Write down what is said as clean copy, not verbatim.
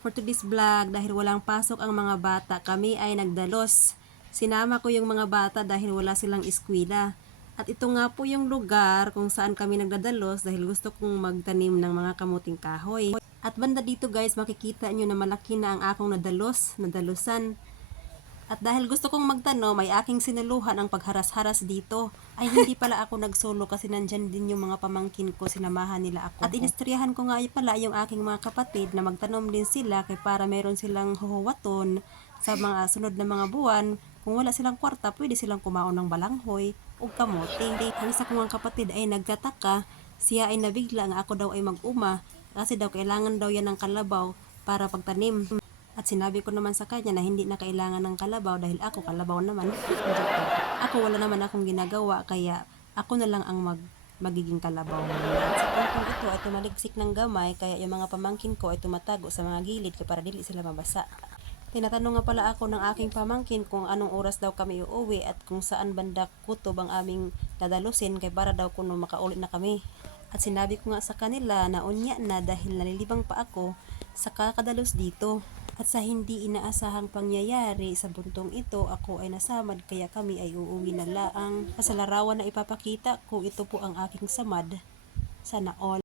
For today's vlog, dahil walang pasok ang mga bata, kami ay nagdalos. Sinama ko yung mga bata dahil wala silang eskwela. At ito nga po yung lugar kung saan kami nagdadalos dahil gusto kong magtanim ng mga kamuting kahoy. At banda dito guys, makikita nyo na malaki na ang akong nadalusan. At dahil gusto kong magtanom, ay aking sinuluhan ang pagharas-haras dito. Ay hindi pala ako nagsolo kasi nandyan din yung mga pamangkin ko, sinamahan nila ako. At inistoryahan ko nga pala yung aking mga kapatid na magtanom din sila kay para meron silang huhuwaton sa mga sunod na mga buwan. Kung wala silang kwarta, pwede silang kumaon ng balanghoy o kamote. Ang isa kong kapatid ay nagtataka, siya ay nabigla nga ako daw ay mag-uma kasi daw kailangan daw yan ng kalabaw para pagtanim. At sinabi ko naman sa kanya na hindi na kailangan ng kalabaw dahil ako kalabaw naman. Ako wala naman akong ginagawa kaya ako na lang ang magiging kalabaw. At sa puntong ito ay tumaligsik ng gamay kaya yung mga pamangkin ko ay tumatago sa mga gilid para dili sila mabasa. Tinatanong nga pala ako ng aking pamangkin kung anong oras daw kami uuwi at kung saan banda kutob ang aming dadalusin kay para daw kuno makaulit na kami. At sinabi ko nga sa kanila na unya na dahil nalilibang pa ako sa kakadalos dito. At sa hindi inaasahang pangyayari sa buntong ito, ako ay nasamad kaya kami ay uuwi na laang. Sa larawan na ipapakita ko, ito po ang aking samad. Sana all.